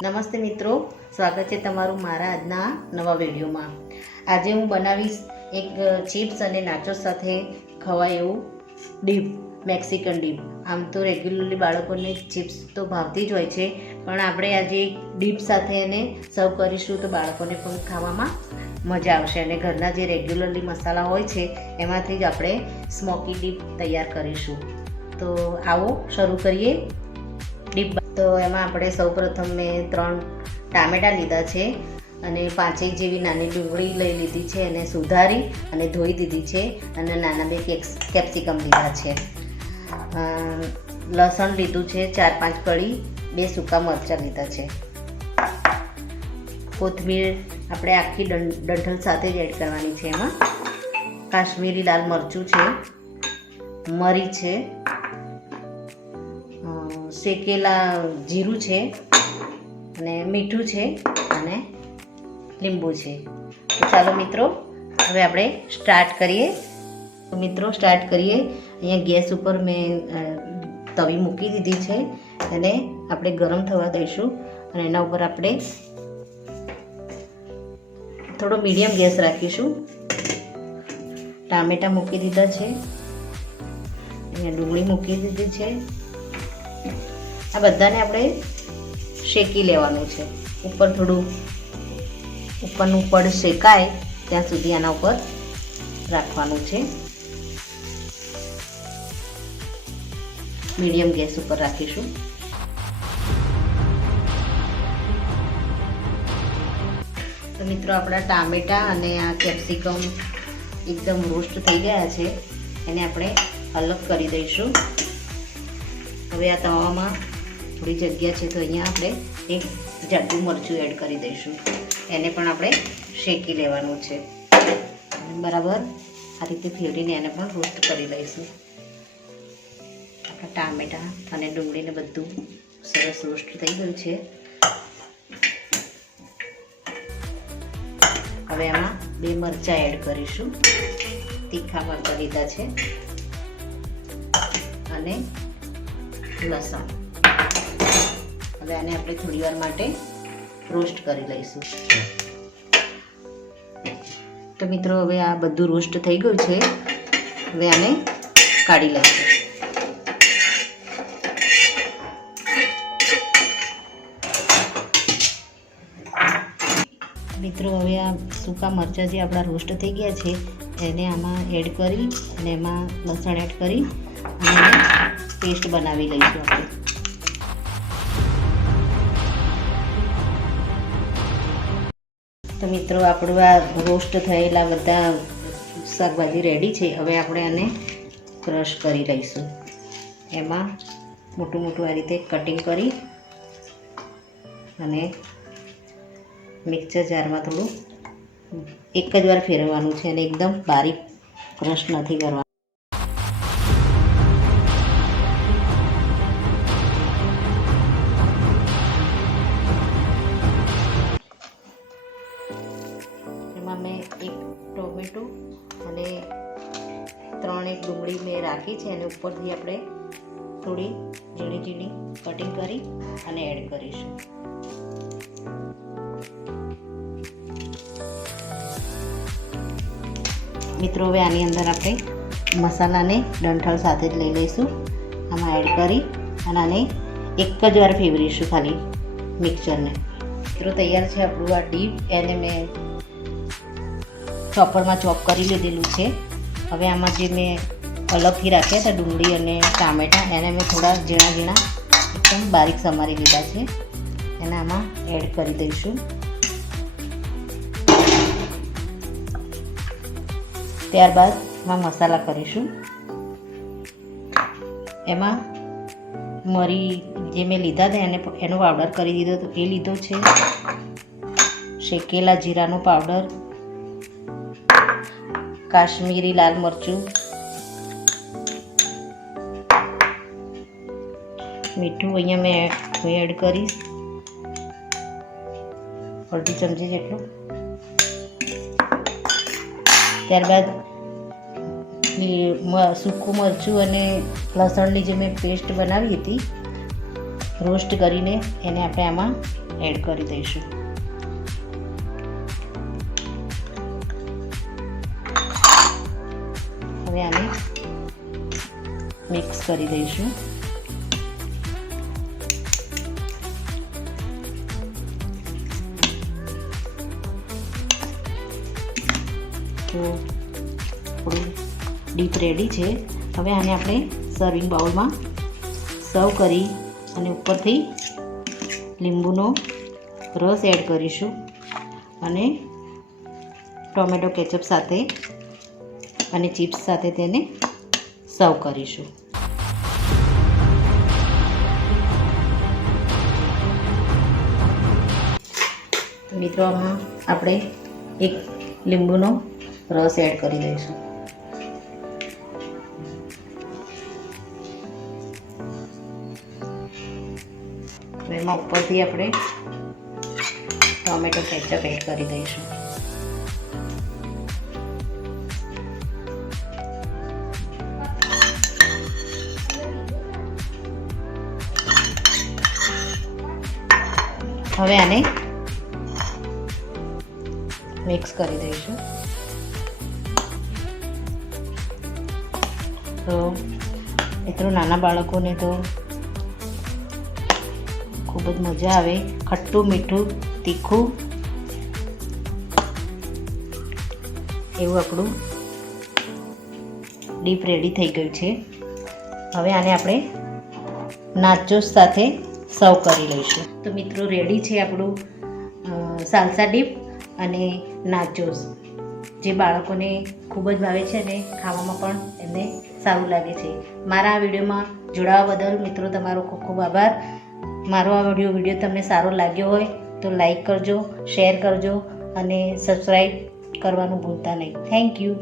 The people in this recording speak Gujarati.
નમસ્તે મિત્રો, સ્વાગત છે તમારું મારા આજના નવા વિડીયોમાં। આજે હું બનાવીશ એક ચિપ્સ અને નાચોસ સાથે ખવાય એવું ડીપ, મેક્સિકન ડીપ। આમ તો રેગ્યુલરલી બાળકોને ચિપ્સ તો ભાવતી જ હોય છે, પણ આપણે આજે ડીપ સાથે એને સર્વ કરીશું તો બાળકોને પણ ખાવામાં મજા આવશે અને ઘરના જે રેગ્યુલરલી મસાલા હોય છે એમાંથી જ આપણે સ્મોકી ડીપ તૈયાર કરીશું। તો આવો શરૂ કરીએ ડીપ। તો એમાં આપણે સૌપ્રથમ મેં 3 ટામેટાં લીધા છે અને 5 જેવી નાની ડુંગળી લઈ લીધી છે, એને સુધારી અને ધોઈ દીધી છે અને નાના 2 કેપ્સિકમ લીધા છે। લસણ લીધું છે 4-5 કળી, 2 સૂકા મરચાં લીધા છે। કોથમીર આપણે આખી ડંઠલ સાથે જ એડ કરવાની છે। એમાં કાશ્મીરી લાલ મરચું છે, મરી છે, શેકેલા જીરું છે અને મીઠું છે અને લીંબુ છે। તો ચાલો મિત્રો હવે આપણે સ્ટાર્ટ કરીએ। તો મિત્રો સ્ટાર્ટ કરીએ। અહીંયા ગેસ ઉપર મેં તવી મૂકી દીધી છે, અને આપણે ગરમ થવા દઈશું અને એના ઉપર આપણે થોડો મીડિયમ ગેસ રાખીશું। ટામેટાં મૂકી દીધા છે, અહીંયા ડુંગળી મૂકી દીધી છે। આ બધાને આપણે શેકી લેવાનું છે, ઉપર થોડું ઉપરનું પડ શેકાય ત્યાં સુધી આના ઉપર રાખવાનું છે। મીડિયમ ગેસ ઉપર રાખીશું। તો મિત્રો આપણા ટામેટાં અને આ કેપ્સિકમ એકદમ રોસ્ટ થઈ ગયા છે, એને આપણે અલગ કરી દઈશું। હવે આ તવામાં થોડી જગ્યા છે તો અહીંયા આપણે એક જાડું મરચું એડ કરી દઈશું, એને પણ આપણે શેકી લેવાનું છે। બરાબર આ રીતે ફેરવીને એને પણ રોસ્ટ કરી લઈશું। આપણા ટામેટાં અને ડુંગળીને બધું સરસ રોસ્ટ થઈ ગયું છે। હવે એમાં 2 મરચાં એડ કરીશું, તીખા મરચાં લીધા છે અને લસણ। હવે આને આપણે થોડી વાર માટે રોસ્ટ કરી લઈશું। તો મિત્રો હવે આ બધું રોસ્ટ થઈ ગયું છે, હવે આને કાઢી લઈશું। મિત્રો હવે આ સૂકા મરચાં જે આપણા રોસ્ટ થઈ ગયા છે એને આમાં એડ કરી અને એમાં લસણ એડ કરી અને પેસ્ટ બનાવી લઈશું આપણે। તો મિત્રો આપણું આ રોસ્ટ થયેલા બધા શાકભાજી રેડી છે। હવે આપણે આને ક્રશ કરી લઈશું। એમાં મોટું મોટું આ રીતે કટિંગ કરી અને મિક્સર જારમાં થોડું એક જ વાર ફેરવવાનું છે અને એકદમ બારીક ક્રશ નથી કરવાનું। એમાં મેં 1 ટોમેટો અને 3 ડુંગળી મેં રાખી છે, અને ઉપરથી આપણે થોડી ઝીણી ઝીણી કટિંગ કરી અને એડ કરીશું। મિત્રો હવે આની અંદર આપણે મસાલાને ડંઠળ સાથે જ લઈ લઈશું, આમાં એડ કરી અને આને એક જ વાર ફેરવીશું ખાલી મિક્સચરને। મિત્રો તૈયાર છે આપણું આ ડીપ, એને મેં ચોપરમાં ચોપ કરી લીધેલું છે। હવે આમાં જે મેં અલગથી રાખ્યા હતા ડુંગળી અને ટામેટાં, એને મેં થોડા ઝીણા ઝીણા એકદમ બારીક સમારી લીધા છે, એને આમાં એડ કરી દઈશું। ત્યારબાદ એમાં મસાલા કરીશું। એમાં મરી જે મેં લીધા હતા એનો પાવડર કરી દીધો તો એ લીધો છે, શેકેલા જીરાનો પાવડર, કાશ્મીરી લાલ મરચું, મીઠું અહીંયા મેં એડ કરીશ અડધી ચમચી જેટલું। ત્યારબાદ સૂકું મરચું અને લસણની જે મેં પેસ્ટ બનાવી હતી રોસ્ટ કરીને એને આપણે આમાં એડ કરી દઈશું. હવે આને મિક્સ કરી દઈશું. તો આપણું ડીપ રેડી છે. હવે આને આપણે સર્વિંગ બાઉલમાં સર્વ કરી અને ઉપરથી લીંબુનો રસ એડ કરીશું અને ટોમેટો કેચઅપ સાથે અને ચિપ્સ સાથે તેને સર્વ કરીશું. મિત્રો આમાં આપણે એક લીંબુનો રસ એડ કરી દઈશું. એમાં ઉપરથી આપણે ટોમેટો કેચઅપ એડ કરી દઈશું. હવે આને મિક્સ કરી દઈશું. તો મિત્રો નાના બાળકોને તો ખૂબ જ મજા આવે. ખટ્ટું મીઠું તીખું એવું આપણું ડીપ રેડી થઈ ગયું છે. હવે આને આપણે નાચોસ સાથે સર્વ કરી લઈશું. તો મિત્રો રેડી છે આપણું સાલ્સા ડીપ અને નાચોસ, જે બાળકોને ખૂબ જ ભાવે છે અને ખાવામાં પણ એમને સારું લાગે છે. મારા આ વિડીયોમાં જોડાવા બદલ મિત્રો તમારો ખૂબ ખૂબ આભાર. મારો આ વિડીયો તમને સારો લાગ્યો હોય તો લાઈક કરજો, શેર કરજો અને સબસ્ક્રાઈબ કરવાનું ભૂલતા નહીં. Thank you.